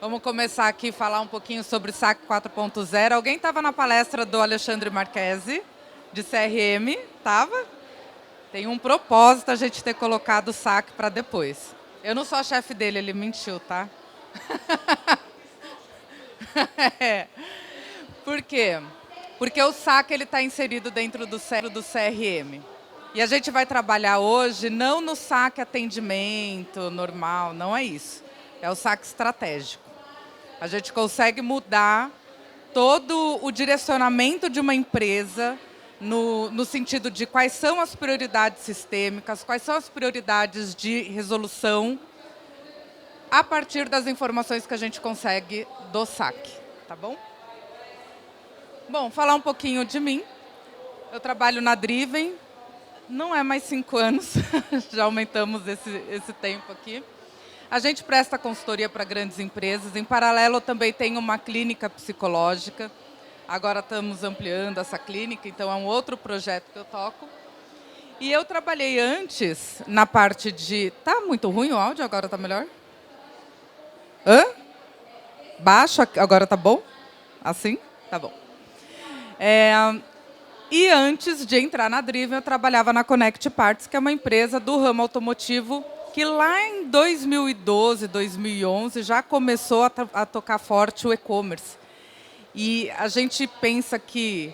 Vamos começar aqui a falar um pouquinho sobre o SAC 4.0. Alguém estava na palestra do Alexandre Marchesi, de CRM? Estava? Tem um propósito a gente ter colocado o SAC para depois. Eu não sou a chefe dele, ele mentiu, tá? É. Por quê? Porque o SAC está inserido dentro do cérebro do CRM. E a gente vai trabalhar hoje não no SAC atendimento normal, não é isso. É o SAC estratégico. A gente consegue mudar todo o direcionamento de uma empresa no sentido de quais são as prioridades sistêmicas, quais são as prioridades de resolução, a partir das informações que a gente consegue do SAC. Tá bom? Bom, falar um pouquinho de mim. Eu trabalho na Driven, não é mais 5 anos, já aumentamos esse tempo aqui. A gente presta consultoria para grandes empresas. Em paralelo, eu também tenho uma clínica psicológica. Agora estamos ampliando essa clínica, então é um outro projeto que eu toco. E eu trabalhei antes na parte de... Tá muito ruim o áudio? Agora está melhor? Hã? Baixo? Agora está bom? Assim? Tá bom. E antes de entrar na Driven, eu trabalhava na Connect Parts, que é uma empresa do ramo automotivo que lá em 2012, 2011, já começou a tocar forte o e-commerce. E a gente pensa que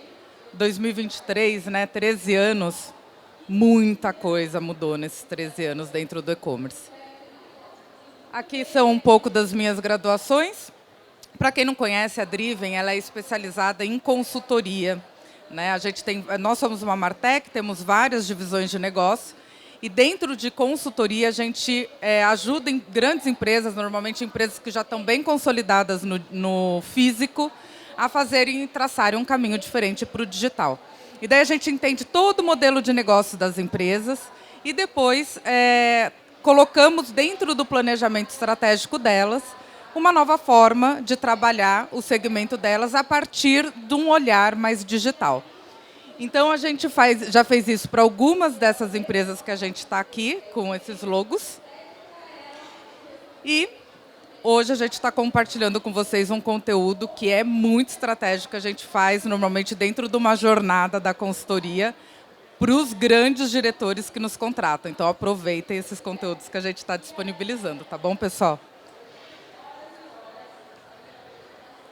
2023, né, 13 anos, muita coisa mudou nesses 13 anos dentro do e-commerce. Aqui são um pouco das minhas graduações. Para quem não conhece, a Driven ela é especializada em consultoria. Né? Nós somos uma Martech, temos várias divisões de negócio. E dentro de consultoria, a gente ajuda em grandes empresas, normalmente empresas que já estão bem consolidadas no físico, a fazerem e traçarem um caminho diferente para o digital. E daí a gente entende todo o modelo de negócio das empresas e depois colocamos dentro do planejamento estratégico delas uma nova forma de trabalhar o segmento delas a partir de um olhar mais digital. Então, a gente já fez isso para algumas dessas empresas que a gente está aqui, com esses logos. E hoje a gente está compartilhando com vocês um conteúdo que é muito estratégico, que a gente faz normalmente dentro de uma jornada da consultoria para os grandes diretores que nos contratam. Então, aproveitem esses conteúdos que a gente está disponibilizando, tá bom, pessoal?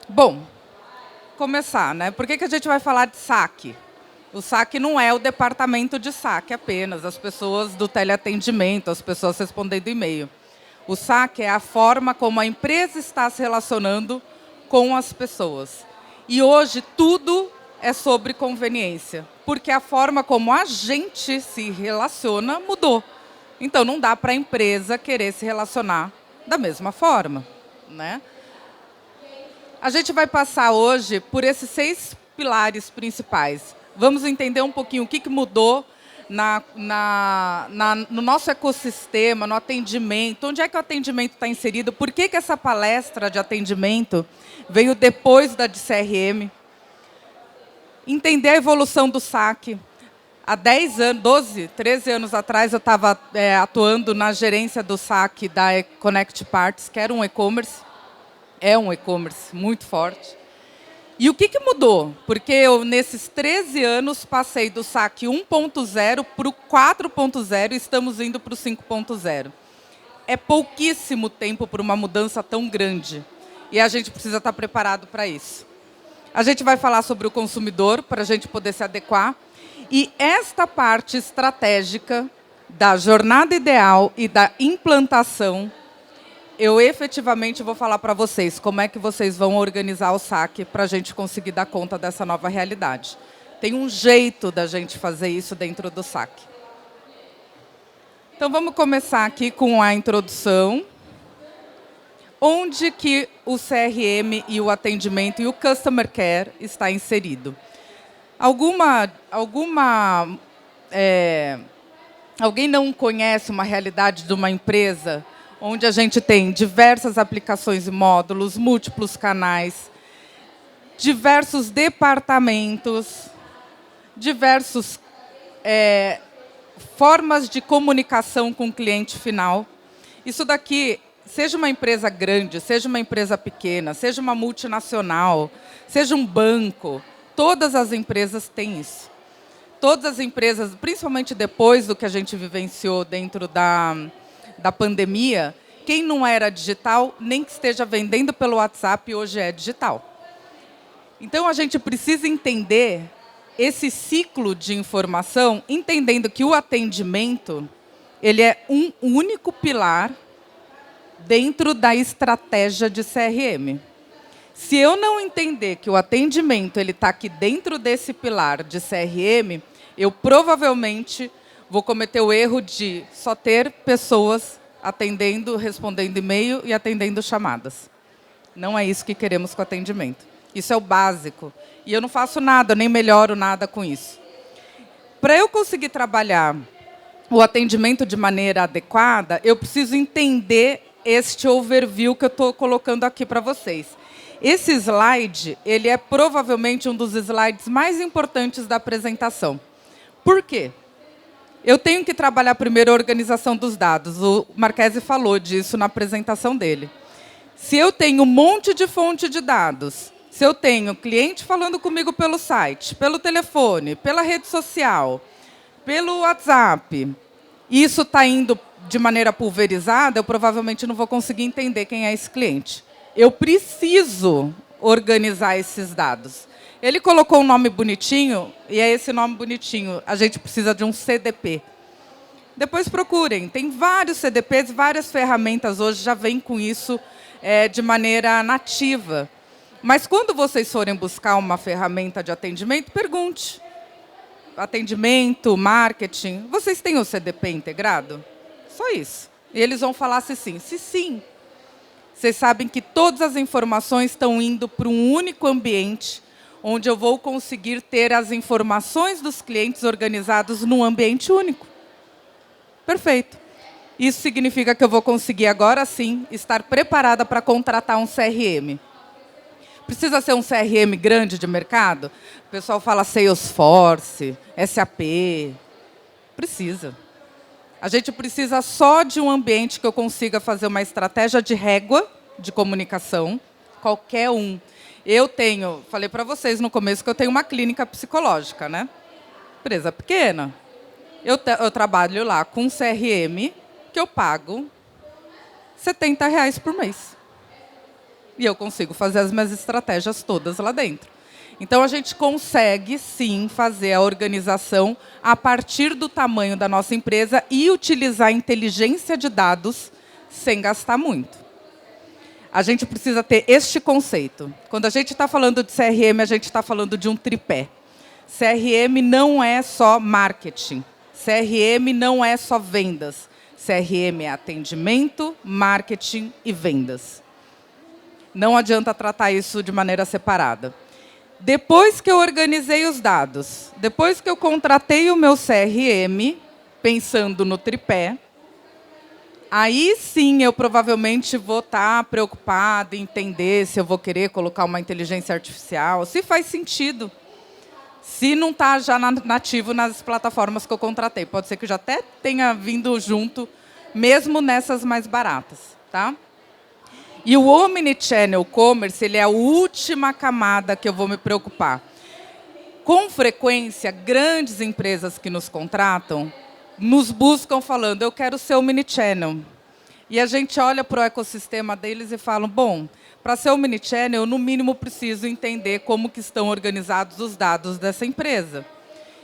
Bom, começar, né? Por que a gente vai falar de SAC? O SAC não é o departamento de SAC apenas, as pessoas do teleatendimento, as pessoas respondendo e-mail. O SAC é a forma como a empresa está se relacionando com as pessoas. E hoje tudo é sobre conveniência, porque a forma como a gente se relaciona mudou. Então não dá para a empresa querer se relacionar da mesma forma, né? A gente vai passar hoje por esses 6 pilares principais. Vamos entender um pouquinho o que mudou no nosso ecossistema, no atendimento, onde é que o atendimento está inserido, por que essa palestra de atendimento veio depois da de CRM. Entender a evolução do SAC. Há 10 anos, 12, 13 anos atrás, eu estava atuando na gerência do SAC da Connect Parts, que era um e-commerce. É um e-commerce muito forte. E o que mudou? Porque eu, nesses 13 anos, passei do SAC 1.0 para o 4.0 e estamos indo para o 5.0. É pouquíssimo tempo para uma mudança tão grande. E a gente precisa estar preparado para isso. A gente vai falar sobre o consumidor, para a gente poder se adequar. E esta parte estratégica da jornada ideal e da implantação, eu efetivamente vou falar para vocês como é que vocês vão organizar o SAC para a gente conseguir dar conta dessa nova realidade. Tem um jeito da gente fazer isso dentro do SAC. Então, vamos começar aqui com a introdução. Onde que o CRM e o atendimento e o Customer Care está inserido? Alguém não conhece uma realidade de uma empresa onde a gente tem diversas aplicações e módulos, múltiplos canais, diversos departamentos, diversas formas de comunicação com o cliente final. Isso daqui seja uma empresa grande, seja uma empresa pequena, seja uma multinacional, seja um banco, todas as empresas têm isso. Todas as empresas, principalmente depois do que a gente vivenciou dentro da pandemia, quem não era digital, nem que esteja vendendo pelo WhatsApp, hoje é digital. Então, a gente precisa entender esse ciclo de informação, entendendo que o atendimento ele é um único pilar dentro da estratégia de CRM. Se eu não entender que o atendimento está aqui dentro desse pilar de CRM, eu provavelmente vou cometer o erro de só ter pessoas atendendo, respondendo e-mail e atendendo chamadas. Não é isso que queremos com o atendimento. Isso é o básico. E eu não faço nada, eu nem melhoro nada com isso. Para eu conseguir trabalhar o atendimento de maneira adequada, eu preciso entender este overview que eu estou colocando aqui para vocês. Esse slide, ele é provavelmente um dos slides mais importantes da apresentação. Por quê? Eu tenho que trabalhar primeiro a organização dos dados. O Marchese falou disso na apresentação dele. Se eu tenho um monte de fonte de dados, se eu tenho cliente falando comigo pelo site, pelo telefone, pela rede social, pelo WhatsApp, e isso está indo de maneira pulverizada, eu provavelmente não vou conseguir entender quem é esse cliente. Eu preciso organizar esses dados. Ele colocou um nome bonitinho, e é esse nome bonitinho. A gente precisa de um CDP. Depois procurem. Tem vários CDPs, várias ferramentas hoje já vêm com isso de maneira nativa. Mas quando vocês forem buscar uma ferramenta de atendimento, pergunte. Atendimento, marketing, vocês têm o CDP integrado? Só isso. E eles vão falar se sim. Se sim, vocês sabem que todas as informações estão indo para um único ambiente, onde eu vou conseguir ter as informações dos clientes organizados num ambiente único. Perfeito. Isso significa que eu vou conseguir agora sim estar preparada para contratar um CRM. Precisa ser um CRM grande de mercado? O pessoal fala Salesforce, SAP. Precisa. A gente precisa só de um ambiente que eu consiga fazer uma estratégia de régua de comunicação, qualquer um. Falei para vocês no começo que eu tenho uma clínica psicológica, né? Empresa pequena. Eu trabalho lá com um CRM que eu pago R$ 70 por mês. E eu consigo fazer as minhas estratégias todas lá dentro. Então, a gente consegue, sim, fazer a organização a partir do tamanho da nossa empresa e utilizar a inteligência de dados sem gastar muito. A gente precisa ter este conceito. Quando a gente está falando de CRM, a gente está falando de um tripé. CRM não é só marketing. CRM não é só vendas. CRM é atendimento, marketing e vendas. Não adianta tratar isso de maneira separada. Depois que eu organizei os dados, depois que eu contratei o meu CRM, pensando no tripé, aí sim eu provavelmente vou estar preocupada em entender se eu vou querer colocar uma inteligência artificial, se faz sentido. Se não está já nativo nas plataformas que eu contratei. Pode ser que já até tenha vindo junto, mesmo nessas mais baratas. Tá? E o Omnichannel Commerce, ele é a última camada que eu vou me preocupar. Com frequência, grandes empresas que nos contratam nos buscam falando, eu quero ser Omnichannel. E a gente olha para o ecossistema deles e fala, bom, para ser Omnichannel, eu, no mínimo, preciso entender como que estão organizados os dados dessa empresa.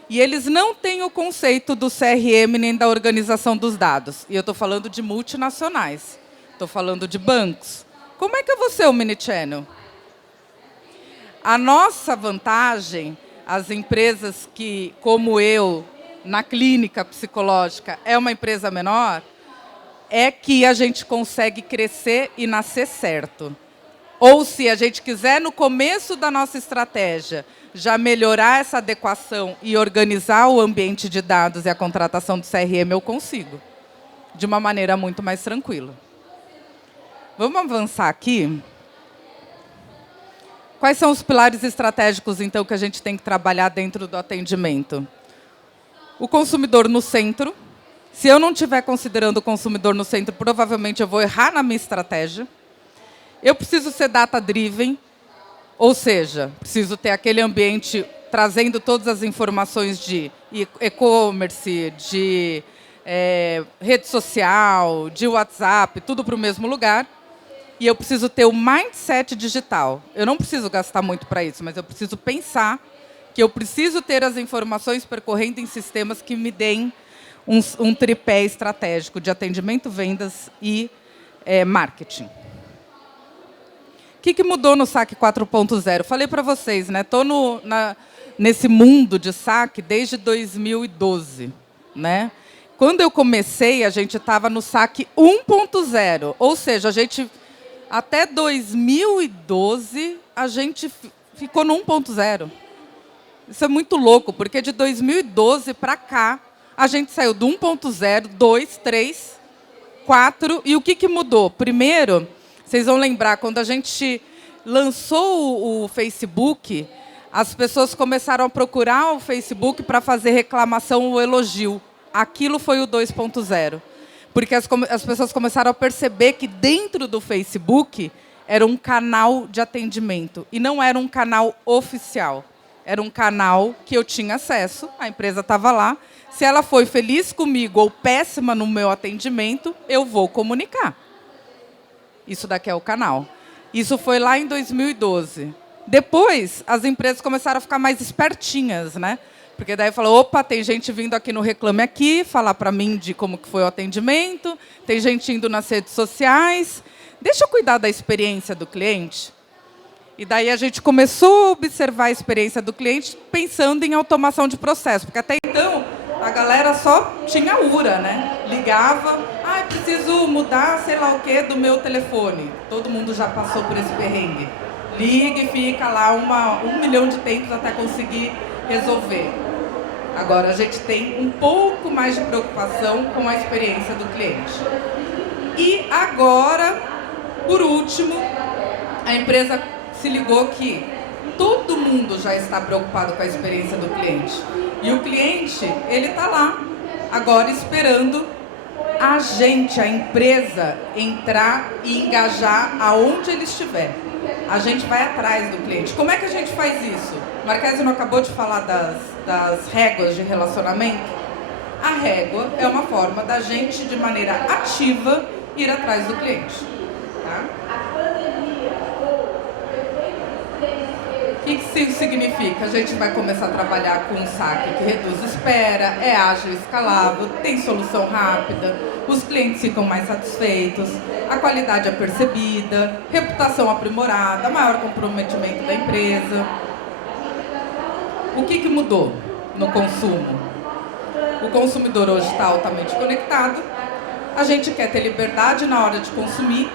E eles não têm o conceito do CRM nem da organização dos dados. E eu estou falando de multinacionais. Estou falando de bancos. Como é que eu vou ser Omnichannel? A nossa vantagem, as empresas que, como eu, na clínica psicológica, é uma empresa menor, é que a gente consegue crescer e nascer certo. Ou se a gente quiser, no começo da nossa estratégia, já melhorar essa adequação e organizar o ambiente de dados e a contratação do CRM, eu consigo. De uma maneira muito mais tranquila. Vamos avançar aqui. Quais são os pilares estratégicos, então, que a gente tem que trabalhar dentro do atendimento? O consumidor no centro. Se eu não estiver considerando o consumidor no centro, provavelmente eu vou errar na minha estratégia. Eu preciso ser data-driven, ou seja, preciso ter aquele ambiente trazendo todas as informações de e-commerce, de rede social, de WhatsApp, tudo para o mesmo lugar. E eu preciso ter o mindset digital. Eu não preciso gastar muito para isso, mas eu preciso pensar que eu preciso ter as informações percorrendo em sistemas que me deem um tripé estratégico de atendimento, vendas e marketing. O que mudou no SAC 4.0? Falei para vocês, né? Estou nesse mundo de SAC desde 2012. Né? Quando eu comecei, a gente estava no SAC 1.0. Ou seja, até 2012, a gente ficou no 1.0. Isso é muito louco, porque de 2012 para cá, a gente saiu do 1.0, 2, 3, 4. E o que mudou? Primeiro, vocês vão lembrar, quando a gente lançou o Facebook, as pessoas começaram a procurar o Facebook para fazer reclamação ou elogio. Aquilo foi o 2.0. Porque as pessoas começaram a perceber que dentro do Facebook era um canal de atendimento. E não era um canal oficial. Era um canal que eu tinha acesso, a empresa estava lá. Se ela foi feliz comigo ou péssima no meu atendimento, eu vou comunicar. Isso daqui é o canal. Isso foi lá em 2012. Depois, as empresas começaram a ficar mais espertinhas, né? Porque daí falou, opa, tem gente vindo aqui no Reclame Aqui, falar para mim de como que foi o atendimento, tem gente indo nas redes sociais. Deixa eu cuidar da experiência do cliente. E daí a gente começou a observar a experiência do cliente pensando em automação de processo. Porque até então, a galera só tinha URA, né? Ligava, preciso mudar, sei lá o quê, do meu telefone. Todo mundo já passou por esse perrengue. Liga e fica lá 1 milhão de tempos até conseguir resolver. Agora, a gente tem um pouco mais de preocupação com a experiência do cliente. E agora, por último, a empresa se ligou que todo mundo já está preocupado com a experiência do cliente. E o cliente, ele está lá, agora esperando a gente, a empresa, entrar e engajar aonde ele estiver. A gente vai atrás do cliente. Como é que a gente faz isso? O Marquese não acabou de falar das réguas de relacionamento? A régua é uma forma da gente, de maneira ativa, ir atrás do cliente. Tá? O que isso significa? A gente vai começar a trabalhar com um SAC que reduz espera, é ágil, escalável, tem solução rápida, os clientes ficam mais satisfeitos, a qualidade é percebida, reputação aprimorada, maior comprometimento da empresa. O que mudou no consumo? O consumidor hoje está altamente conectado, a gente quer ter liberdade na hora de consumir,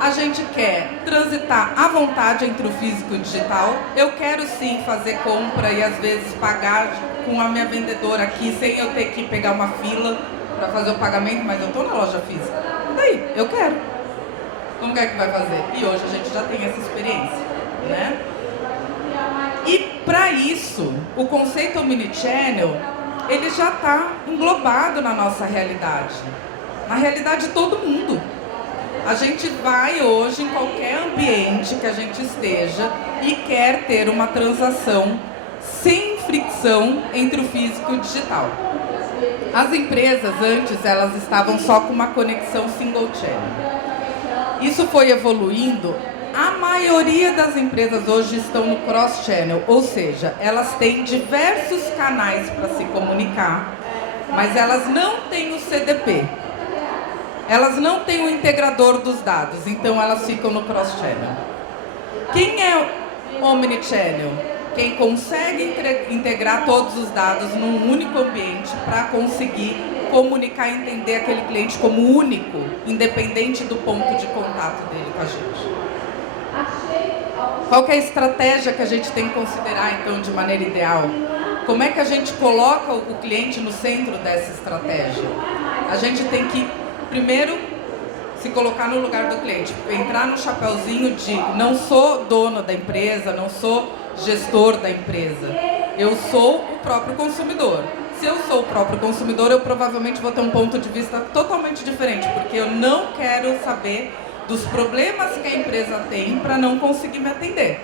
a gente quer transitar à vontade entre o físico e o digital. Eu quero sim fazer compra e às vezes pagar com a minha vendedora aqui sem eu ter que pegar uma fila para fazer o pagamento, mas eu estou na loja física. E daí? Eu quero. Como que vai fazer? E hoje a gente já tem essa experiência, né? E para isso, o conceito Omnichannel, ele já está englobado na nossa realidade. Na realidade de todo mundo. A gente vai hoje em qualquer ambiente que a gente esteja e quer ter uma transação sem fricção entre o físico e o digital. As empresas antes, elas estavam só com uma conexão single channel. Isso foi evoluindo. A maioria das empresas hoje estão no cross channel, ou seja, elas têm diversos canais para se comunicar, mas elas não têm o CDP. Elas não têm o integrador dos dados, então elas ficam no cross-channel. Quem é omnichannel? Quem consegue integrar todos os dados num único ambiente para conseguir comunicar e entender aquele cliente como único, independente do ponto de contato dele com a gente. Qual que é a estratégia que a gente tem que considerar, então, de maneira ideal? Como é que a gente coloca o cliente no centro dessa estratégia? A gente tem que primeiro, se colocar no lugar do cliente, entrar no chapeuzinho de não sou dono da empresa, não sou gestor da empresa, eu sou o próprio consumidor. Se eu sou o próprio consumidor, eu provavelmente vou ter um ponto de vista totalmente diferente, porque eu não quero saber dos problemas que a empresa tem para não conseguir me atender.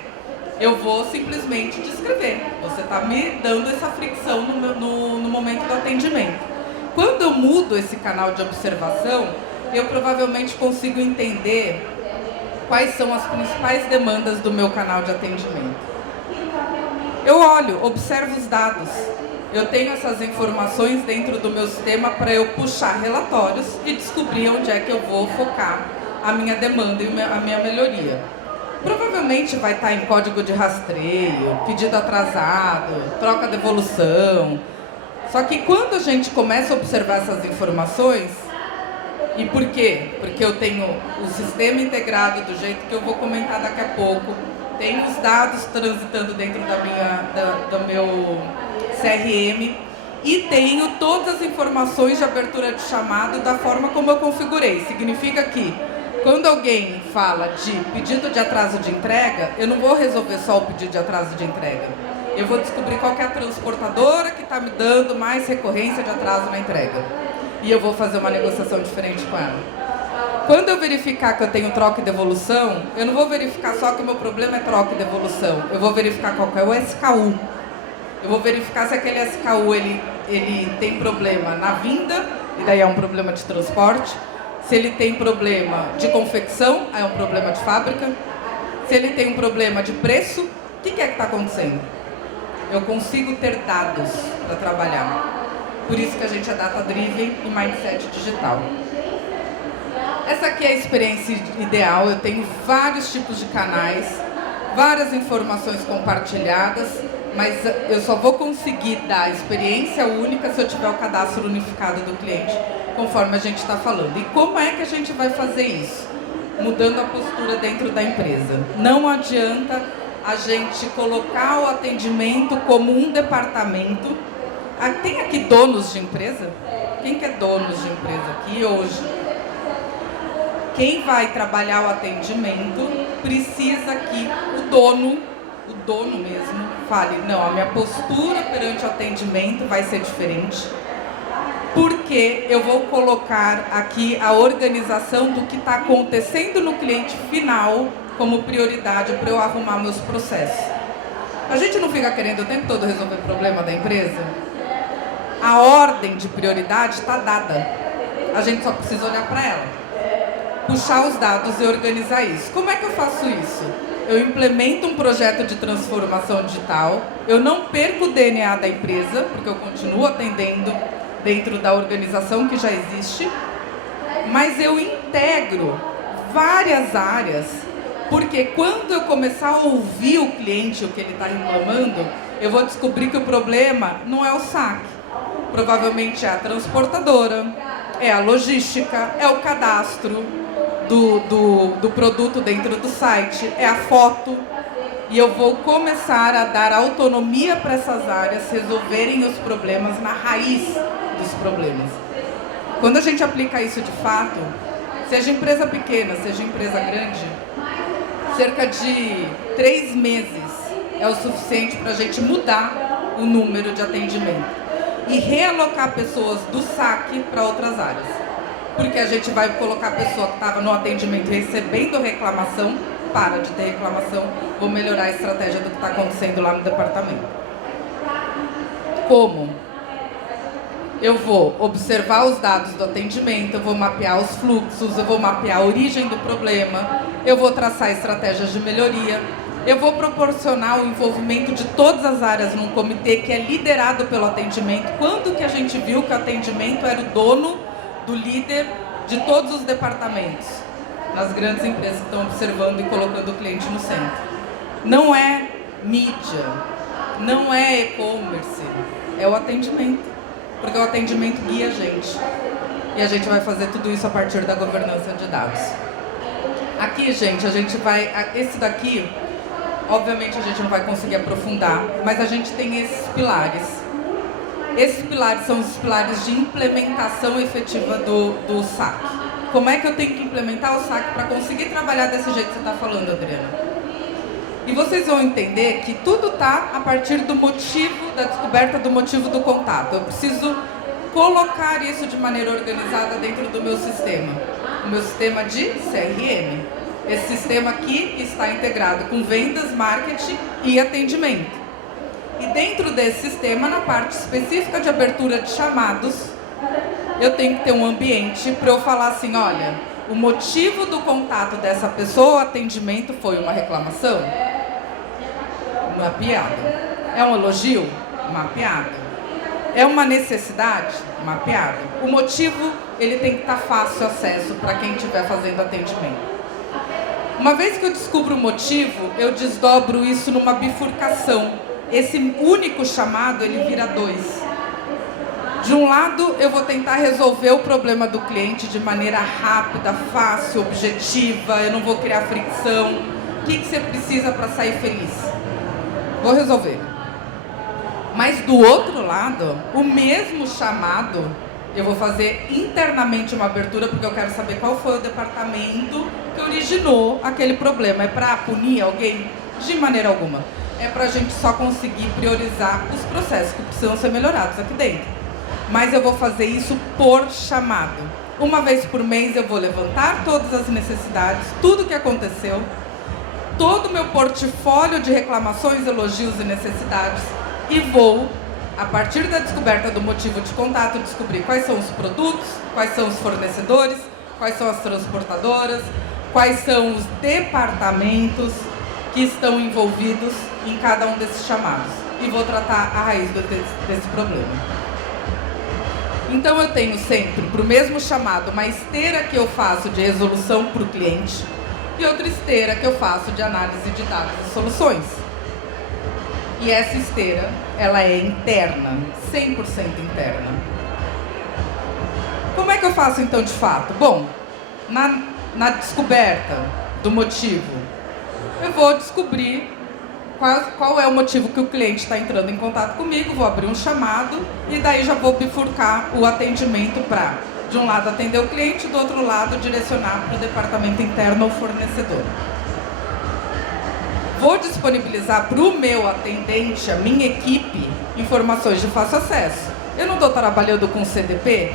Eu vou simplesmente descrever. Você está me dando essa fricção no momento do atendimento. Quando eu mudo esse canal de observação, eu provavelmente consigo entender quais são as principais demandas do meu canal de atendimento. Eu olho, observo os dados. Eu tenho essas informações dentro do meu sistema para eu puxar relatórios e descobrir onde é que eu vou focar a minha demanda e a minha melhoria. Provavelmente vai estar em código de rastreio, pedido atrasado, troca de devolução. Só que quando a gente começa a observar essas informações, e por quê? Porque eu tenho o sistema integrado do jeito que eu vou comentar daqui a pouco, tenho os dados transitando dentro do meu CRM e tenho todas as informações de abertura de chamado da forma como eu configurei. Significa que quando alguém fala de pedido de atraso de entrega, eu não vou resolver só o pedido de atraso de entrega. Eu vou descobrir qual que é a transportadora que está me dando mais recorrência de atraso na entrega. E eu vou fazer uma negociação diferente com ela. Quando eu verificar que eu tenho troca e devolução, eu não vou verificar só que o meu problema é troca e devolução. Eu vou verificar qual que é o SKU. Eu vou verificar se aquele SKU ele tem problema na vinda, e daí é um problema de transporte. Se ele tem problema de confecção, aí é um problema de fábrica. Se ele tem um problema de preço, o que é que está acontecendo? Eu consigo ter dados para trabalhar. Por isso que a gente é data-driven e mindset digital. Essa aqui é a experiência ideal. Eu tenho vários tipos de canais, várias informações compartilhadas, mas eu só vou conseguir dar experiência única se eu tiver o cadastro unificado do cliente, conforme a gente está falando. E como é que a gente vai fazer isso? Mudando a postura dentro da empresa. Não adianta a gente colocar o atendimento como um departamento. Tem aqui donos de empresa? Quem que é donos de empresa aqui hoje? Quem vai trabalhar o atendimento precisa que o dono mesmo, fale, não, a minha postura perante o atendimento vai ser diferente, porque eu vou colocar aqui a organização do que está acontecendo no cliente final como prioridade para eu arrumar meus processos. A gente não fica querendo o tempo todo resolver o problema da empresa? A ordem de prioridade está dada. A gente só precisa olhar para ela, puxar os dados e organizar isso. Como é que eu faço isso? Eu implemento um projeto de transformação digital, eu não perco o DNA da empresa, porque eu continuo atendendo dentro da organização que já existe, mas eu integro várias áreas, porque quando eu começar a ouvir o cliente, o que ele está reclamando, eu vou descobrir que o problema não é o saque. Provavelmente é a transportadora, é a logística, é o cadastro do produto dentro do site, é a foto. E eu vou começar a dar autonomia para essas áreas resolverem os problemas na raiz dos problemas. Quando a gente aplica isso de fato, seja empresa pequena, seja empresa grande, cerca de 3 meses é o suficiente para a gente mudar o número de atendimento e realocar pessoas do saque para outras áreas. Porque a gente vai colocar a pessoa que estava no atendimento recebendo reclamação, para de ter reclamação, vou melhorar a estratégia do que está acontecendo lá no departamento. Como? Eu vou observar os dados do atendimento, eu vou mapear os fluxos, eu vou mapear a origem do problema, eu vou traçar estratégias de melhoria, eu vou proporcionar o envolvimento de todas as áreas num comitê que é liderado pelo atendimento. Quando que a gente viu que o atendimento era o dono do líder de todos os departamentos? Nas grandes empresas que estão observando e colocando o cliente no centro. Não é mídia, não é e-commerce, é o atendimento. Porque o atendimento guia a gente. E a gente vai fazer tudo isso a partir da governança de dados. Aqui, gente, a gente vai... Esse daqui, obviamente a gente não vai conseguir aprofundar, mas a gente tem esses pilares. Esses pilares são os pilares de implementação efetiva do SAC. Como é que eu tenho que implementar o SAC para conseguir trabalhar desse jeito que você está falando, Adriana? E vocês vão entender que tudo está a partir do motivo, da descoberta do motivo do contato. Eu preciso colocar isso de maneira organizada dentro do meu sistema. O meu sistema de CRM. Esse sistema aqui está integrado com vendas, marketing e atendimento. E dentro desse sistema, na parte específica de abertura de chamados, eu tenho que ter um ambiente para eu falar assim, olha, o motivo do contato dessa pessoa, o atendimento, foi uma reclamação? Mapeado. É um elogio? Mapeado. É uma necessidade? Mapeado. O motivo, ele tem que estar fácil acesso para quem estiver fazendo atendimento. Uma vez que eu descubro o motivo, eu desdobro isso numa bifurcação. Esse único chamado, ele vira 2. De um lado, eu vou tentar resolver o problema do cliente de maneira rápida, fácil, objetiva, eu não vou criar fricção. O que você precisa para sair feliz? Vou resolver. Mas do outro lado, o mesmo chamado, eu vou fazer internamente uma abertura, porque eu quero saber qual foi o departamento que originou aquele problema. É para punir alguém? De maneira alguma. É para a gente só conseguir priorizar os processos que precisam ser melhorados aqui dentro. Mas eu vou fazer isso por chamado. Uma vez por mês eu vou levantar todas as necessidades, tudo que aconteceu, todo o meu portfólio de reclamações, elogios e necessidades, e vou, a partir da descoberta do motivo de contato, descobrir quais são os produtos, quais são os fornecedores, quais são as transportadoras, quais são os departamentos que estão envolvidos em cada um desses chamados. E vou tratar a raiz desse problema. Então eu tenho sempre, para o mesmo chamado, uma esteira que eu faço de resolução para o cliente e outra esteira que eu faço de análise de dados e soluções. E essa esteira, ela é interna, 100% interna. Como é que eu faço então de fato? Bom, na descoberta do motivo, eu vou descobrir qual é o motivo que o cliente está entrando em contato comigo, vou abrir um chamado e daí já vou bifurcar o atendimento para, de um lado, atender o cliente, do outro lado, direcionar para o departamento interno ou fornecedor. Vou disponibilizar para o meu atendente, a minha equipe, informações de fácil acesso. Eu não estou trabalhando com CDP,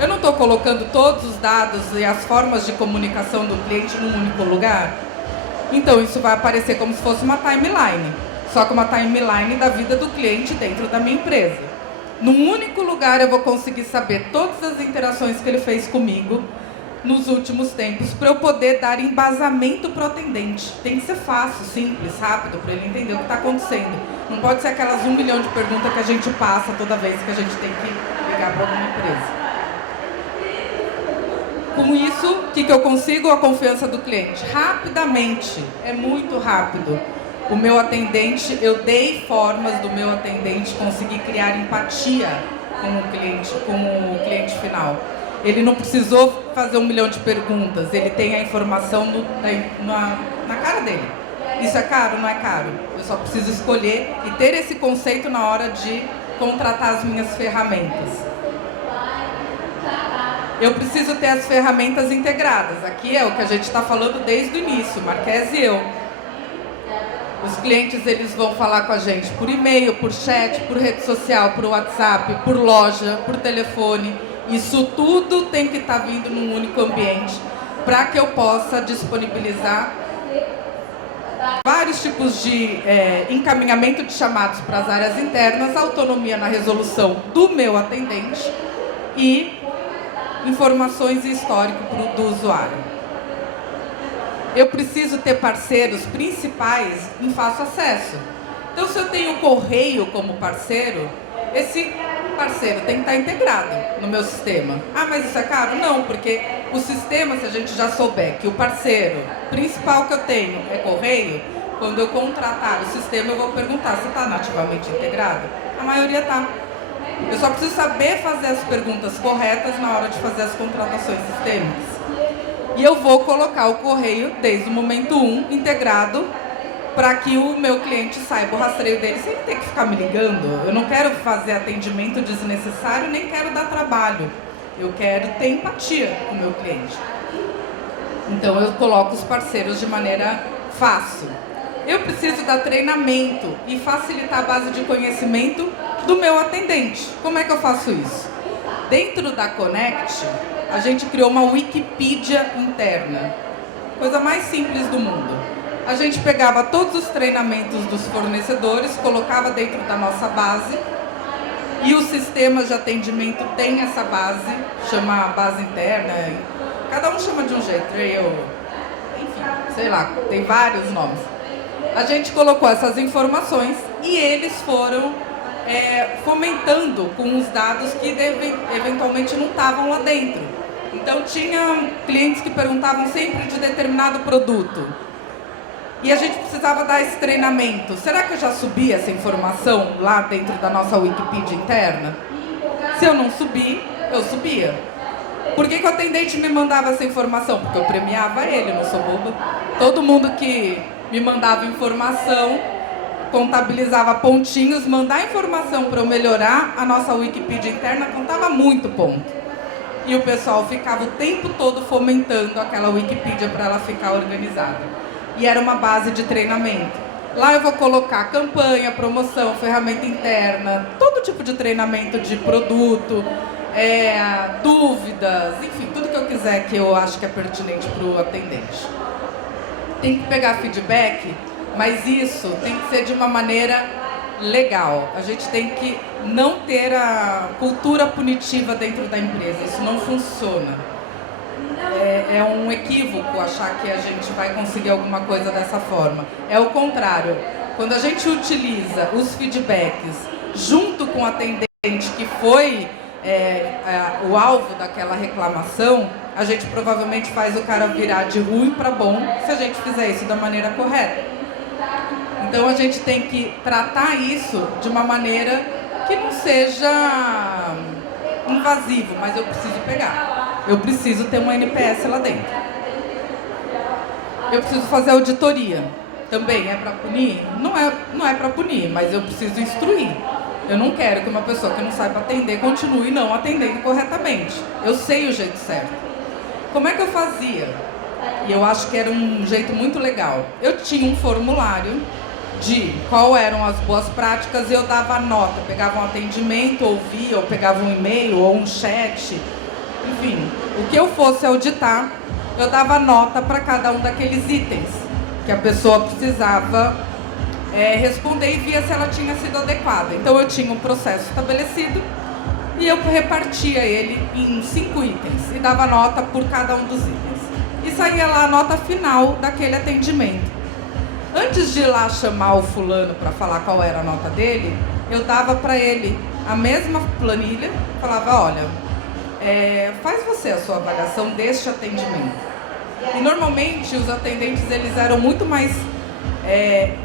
eu não estou colocando todos os dados e as formas de comunicação do cliente num único lugar. Então isso vai aparecer como se fosse uma timeline, só que uma timeline da vida do cliente dentro da minha empresa. Num único lugar eu vou conseguir saber todas as interações que ele fez comigo nos últimos tempos, para eu poder dar embasamento para o atendente. Tem que ser fácil, simples, rápido, para ele entender o que está acontecendo. Não pode ser aquelas 1 milhão de perguntas que a gente passa toda vez que a gente tem que ligar para alguma empresa. Com isso, o que eu consigo? A confiança do cliente. Rapidamente, é muito rápido. O meu atendente, eu dei formas do meu atendente conseguir criar empatia com o cliente final. Ele não precisou fazer 1 milhão de perguntas, ele tem a informação na cara dele. Isso é caro? Não é caro. Eu só preciso escolher e ter esse conceito na hora de contratar as minhas ferramentas. Eu preciso ter as ferramentas integradas. Aqui é o que a gente está falando desde o início, Marques e eu. Os clientes, eles vão falar com a gente por e-mail, por chat, por rede social, por WhatsApp, por loja, por telefone. Isso tudo tem que estar vindo num único ambiente para que eu possa disponibilizar vários tipos de encaminhamento de chamados para as áreas internas, autonomia na resolução do meu atendente e informações e histórico do usuário. Eu preciso ter parceiros principais em fácil acesso. Então, se eu tenho o correio como parceiro, esse parceiro tem que estar integrado no meu sistema. Ah, mas isso é caro? Não, porque o sistema, se a gente já souber que o parceiro principal que eu tenho é correio, quando eu contratar o sistema, eu vou perguntar se está nativamente integrado. A maioria está. Eu só preciso saber fazer as perguntas corretas na hora de fazer as contratações sistêmicas. E eu vou colocar o correio, desde o momento 1, integrado, para que o meu cliente saiba o rastreio dele sem ter que ficar me ligando. Eu não quero fazer atendimento desnecessário, nem quero dar trabalho. Eu quero ter empatia com o meu cliente. Então eu coloco os parceiros de maneira fácil. eu preciso dar treinamento e facilitar a base de conhecimento do meu atendente. Como é que eu faço isso? Dentro da Connect, a gente criou uma Wikipedia interna. Coisa mais simples do mundo. A gente pegava todos os treinamentos dos fornecedores, colocava dentro da nossa base, e o sistema de atendimento tem essa base, chama base interna, cada um chama de um jeito, enfim, sei lá, tem vários nomes. A gente colocou essas informações e eles foram fomentando com os dados que eventualmente não estavam lá dentro. Então tinha clientes que perguntavam sempre de determinado produto. E a gente precisava dar esse treinamento. Será que eu já subi essa informação lá dentro da nossa Wikipedia interna? Se eu não subir, eu subia. Por que o atendente me mandava essa informação? Porque eu premiava ele, não sou boba. Todo mundo que me mandava informação, contabilizava pontinhos, mandar informação para eu melhorar a nossa Wikipedia interna contava muito ponto. E o pessoal ficava o tempo todo fomentando aquela Wikipedia para ela ficar organizada. E era uma base de treinamento. Lá eu vou colocar campanha, promoção, ferramenta interna, todo tipo de treinamento de produto, dúvidas, enfim, tudo que eu quiser que eu acho que é pertinente para o atendente. Tem que pegar feedback, mas isso tem que ser de uma maneira legal. A gente tem que não ter a cultura punitiva dentro da empresa, isso não funciona. É um equívoco achar que a gente vai conseguir alguma coisa dessa forma. É o contrário. Quando a gente utiliza os feedbacks junto com o atendente que foi o alvo daquela reclamação, a gente provavelmente faz o cara virar de ruim para bom se a gente fizer isso da maneira correta. Então a gente tem que tratar isso de uma maneira que não seja invasivo, mas eu preciso pegar. Eu preciso ter um NPS lá dentro. Eu preciso fazer auditoria. Também é para punir? Não é para punir, mas eu preciso instruir. Eu não quero que uma pessoa que não saiba atender continue não atendendo corretamente. Eu sei o jeito certo. Como é que eu fazia? E eu acho que era um jeito muito legal. Eu tinha um formulário de qual eram as boas práticas e eu dava nota. Pegava um atendimento, ouvia, ou pegava um e-mail ou um chat. Enfim, o que eu fosse auditar, eu dava nota para cada um daqueles itens que a pessoa precisava responder e via se ela tinha sido adequada. Então eu tinha um processo estabelecido e eu repartia ele em 5 itens e dava nota por cada um dos itens. E saía lá a nota final daquele atendimento. Antes de ir lá chamar o fulano para falar qual era a nota dele, eu dava para ele a mesma planilha, falava, olha, faz você a sua avaliação deste atendimento. E normalmente os atendentes eles eram muito mais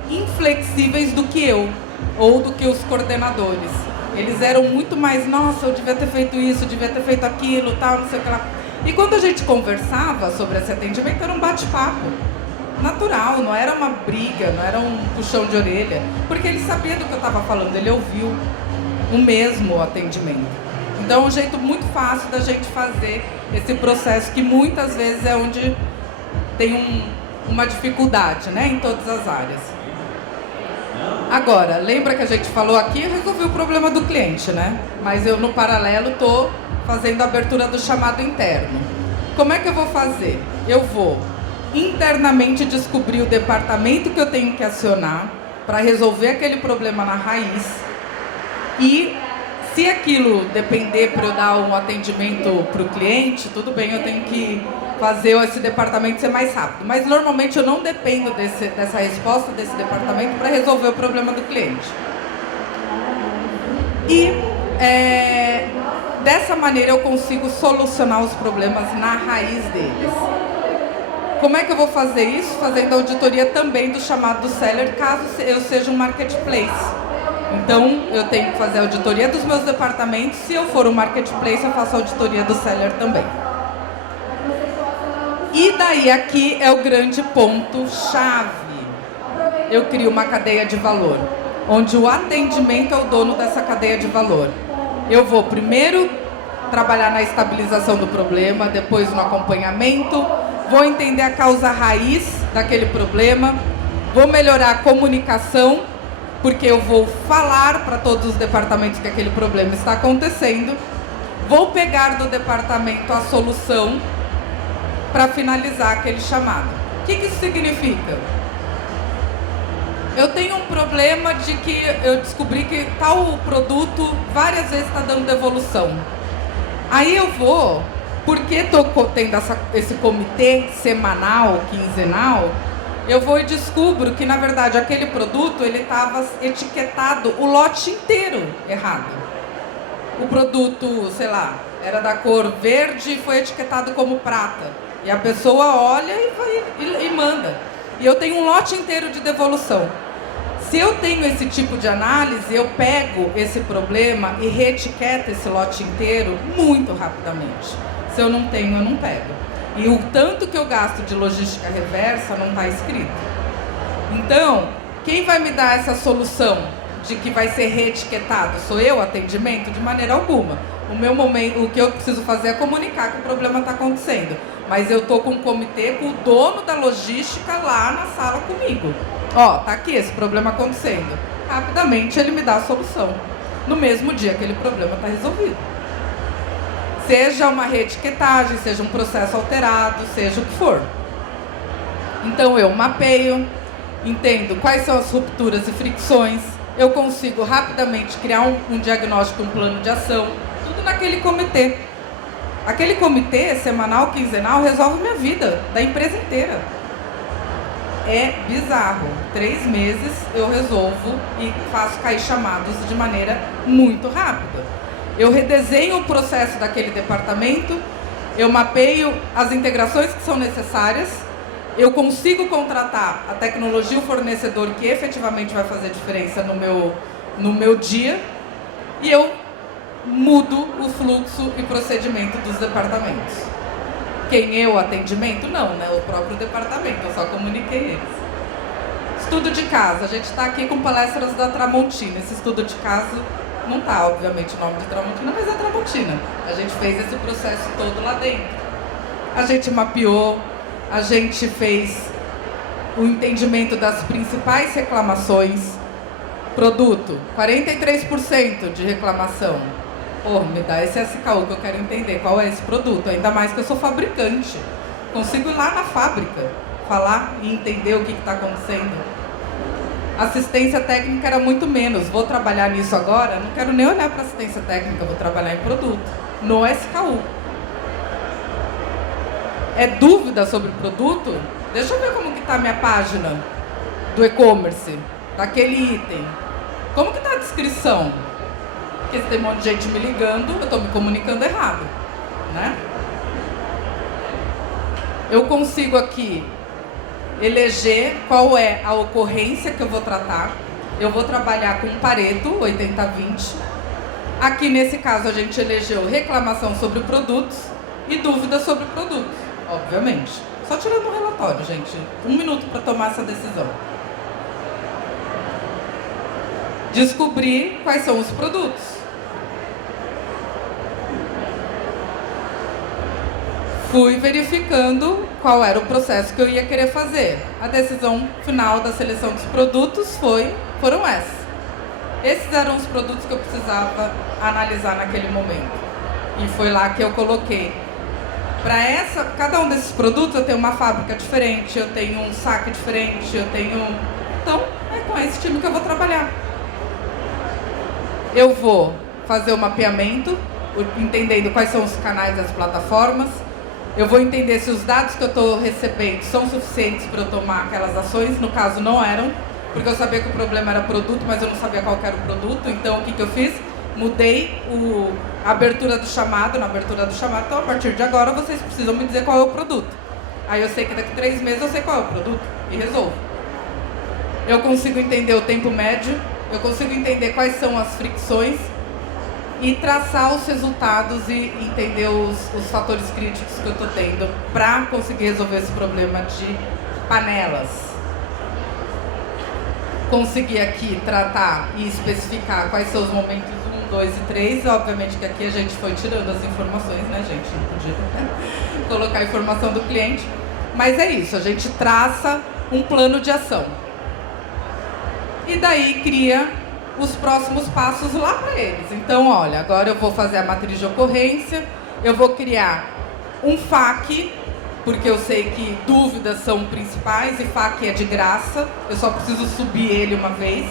inflexíveis do que eu, ou do que os coordenadores. Eles eram muito mais, nossa, eu devia ter feito isso, devia ter feito aquilo, tal, não sei o que lá. E quando a gente conversava sobre esse atendimento, era um bate-papo natural, não era uma briga, não era um puxão de orelha, porque ele sabia do que eu estava falando, ele ouviu o mesmo atendimento. Então é um jeito muito fácil da gente fazer esse processo, que muitas vezes é onde tem uma dificuldade, né, em todas as áreas. Agora, lembra que a gente falou aqui, eu resolvi o problema do cliente, né? Mas eu, no paralelo, estou fazendo a abertura do chamado interno. Como é que eu vou fazer? Eu vou internamente descobrir o departamento que eu tenho que acionar para resolver aquele problema na raiz. E se aquilo depender para eu dar um atendimento para o cliente, tudo bem, eu tenho que fazer esse departamento ser mais rápido. Mas normalmente eu não dependo dessa resposta desse departamento para resolver o problema do cliente. E dessa maneira eu consigo solucionar os problemas na raiz deles. Como é que eu vou fazer isso? Fazendo auditoria também do chamado seller, caso eu seja um marketplace. Então, eu tenho que fazer a auditoria dos meus departamentos. Se eu for um marketplace, eu faço a auditoria do seller também. E daí aqui é o grande ponto-chave. Eu crio uma cadeia de valor, onde o atendimento é o dono dessa cadeia de valor. Eu vou primeiro trabalhar na estabilização do problema, depois no acompanhamento, vou entender a causa raiz daquele problema, Vou melhorar a comunicação, porque eu vou falar para todos os departamentos que aquele problema está acontecendo. Vou pegar do departamento a solução para finalizar aquele chamado. O que isso significa? Eu tenho um problema de que eu descobri que tal produto várias vezes está dando devolução. Aí eu vou, porque estou tendo esse comitê semanal, quinzenal, eu vou e descubro que, na verdade, aquele produto ele estava etiquetado o lote inteiro errado. O produto, sei lá, era da cor verde e foi etiquetado como prata. E a pessoa olha e manda. E eu tenho um lote inteiro de devolução. Se eu tenho esse tipo de análise, eu pego esse problema e reetiqueto esse lote inteiro muito rapidamente. Se eu não tenho, eu não pego. E o tanto que eu gasto de logística reversa não está escrito. Então, quem vai me dar essa solução de que vai ser reetiquetado? Sou eu, atendimento? De maneira alguma. O que eu preciso fazer é comunicar que o problema está acontecendo. Mas eu estou com um comitê com o dono da logística lá na sala comigo. Ó, tá aqui esse problema acontecendo. Rapidamente ele me dá a solução. No mesmo dia aquele problema está resolvido. Seja uma reetiquetagem, seja um processo alterado, seja o que for. Então eu mapeio, entendo quais são as rupturas e fricções, eu consigo rapidamente criar um diagnóstico, um plano de ação, tudo naquele comitê. Aquele comitê semanal, quinzenal, resolve minha vida, da empresa inteira. É bizarro. 3 meses eu resolvo e faço cair chamados de maneira muito rápida. Eu redesenho o processo daquele departamento, eu mapeio as integrações que são necessárias, eu consigo contratar a tecnologia, o fornecedor que efetivamente vai fazer diferença no meu dia, e eu mudo o fluxo e procedimento dos departamentos. Quem eu, atendimento? Não, né? O próprio departamento, eu só comuniquei eles. Estudo de caso, a gente está aqui com palestras da Tramontina. Esse estudo de caso não está, obviamente, o nome de Tramontina, mas é Tramontina. A gente fez esse processo todo lá dentro. A gente mapeou, a gente fez o entendimento das principais reclamações. Produto, 43% de reclamação. Pô, me dá esse SKU que eu quero entender qual é esse produto. Ainda mais que eu sou fabricante. Consigo ir lá na fábrica, falar e entender o que está acontecendo. Assistência técnica era muito menos. Vou trabalhar nisso agora, não quero nem olhar para assistência técnica, vou trabalhar em produto, no SKU. É dúvida sobre o produto? Deixa eu ver como que está a minha página do e-commerce, daquele item. Como que está a descrição? Porque se tem um monte de gente me ligando, eu estou me comunicando errado, né? Eu consigo aqui eleger qual é a ocorrência que eu vou tratar. Eu vou trabalhar com Pareto, 80-20. Aqui, nesse caso, a gente elegeu reclamação sobre produtos e dúvidas sobre produtos, obviamente. Só tirando um relatório, gente. 1 minuto para tomar essa decisão. Descobrir quais são os produtos. Fui verificando qual era o processo que eu ia querer fazer. A decisão final da seleção dos produtos foram essas. Esses eram os produtos que eu precisava analisar naquele momento. E foi lá que eu coloquei. Cada um desses produtos eu tenho uma fábrica diferente, eu tenho um saque diferente, Então, é com esse time que eu vou trabalhar. Eu vou fazer o mapeamento, entendendo quais são os canais das plataformas. Eu vou entender se os dados que eu estou recebendo são suficientes para eu tomar aquelas ações. No caso, não eram, porque eu sabia que o problema era produto, mas eu não sabia qual que era o produto. Então, o que eu fiz? Mudei a abertura do chamado, na abertura do chamado. Então, a partir de agora, vocês precisam me dizer qual é o produto. Aí eu sei que daqui a 3 meses eu sei qual é o produto e resolvo. Eu consigo entender o tempo médio, eu consigo entender quais são as fricções e traçar os resultados e entender os fatores críticos que eu estou tendo para conseguir resolver esse problema de panelas. Conseguir aqui tratar e especificar quais são os momentos 1, 2 e 3. Obviamente que aqui a gente foi tirando as informações, né, gente? Não podia colocar a informação do cliente. Mas é isso, a gente traça um plano de ação. e daí cria os próximos passos lá para eles. Então, olha, agora eu vou fazer a matriz de ocorrência, eu vou criar um FAQ, porque eu sei que dúvidas são principais e FAQ é de graça, eu só preciso subir ele uma vez.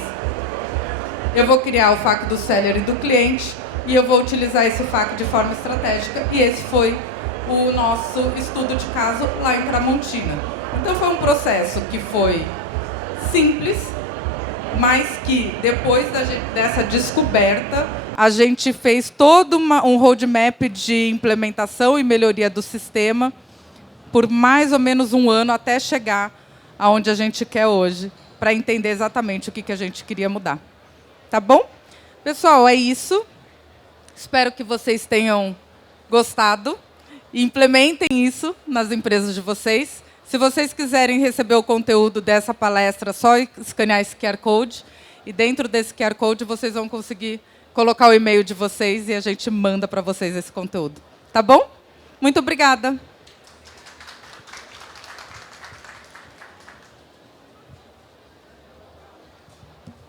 Eu vou criar o FAQ do seller e do cliente e eu vou utilizar esse FAQ de forma estratégica, e esse foi o nosso estudo de caso lá em Tramontina. Então foi um processo que foi simples, mas que depois dessa descoberta, a gente fez todo um roadmap de implementação e melhoria do sistema por mais ou menos um ano até chegar aonde a gente quer hoje, para entender exatamente o que a gente queria mudar. Tá bom? Pessoal, é isso. Espero que vocês tenham gostado e implementem isso nas empresas de vocês. Se vocês quiserem receber o conteúdo dessa palestra, é só escanear esse QR Code. E dentro desse QR Code, vocês vão conseguir colocar o e-mail de vocês e a gente manda para vocês esse conteúdo. Tá bom? Muito obrigada.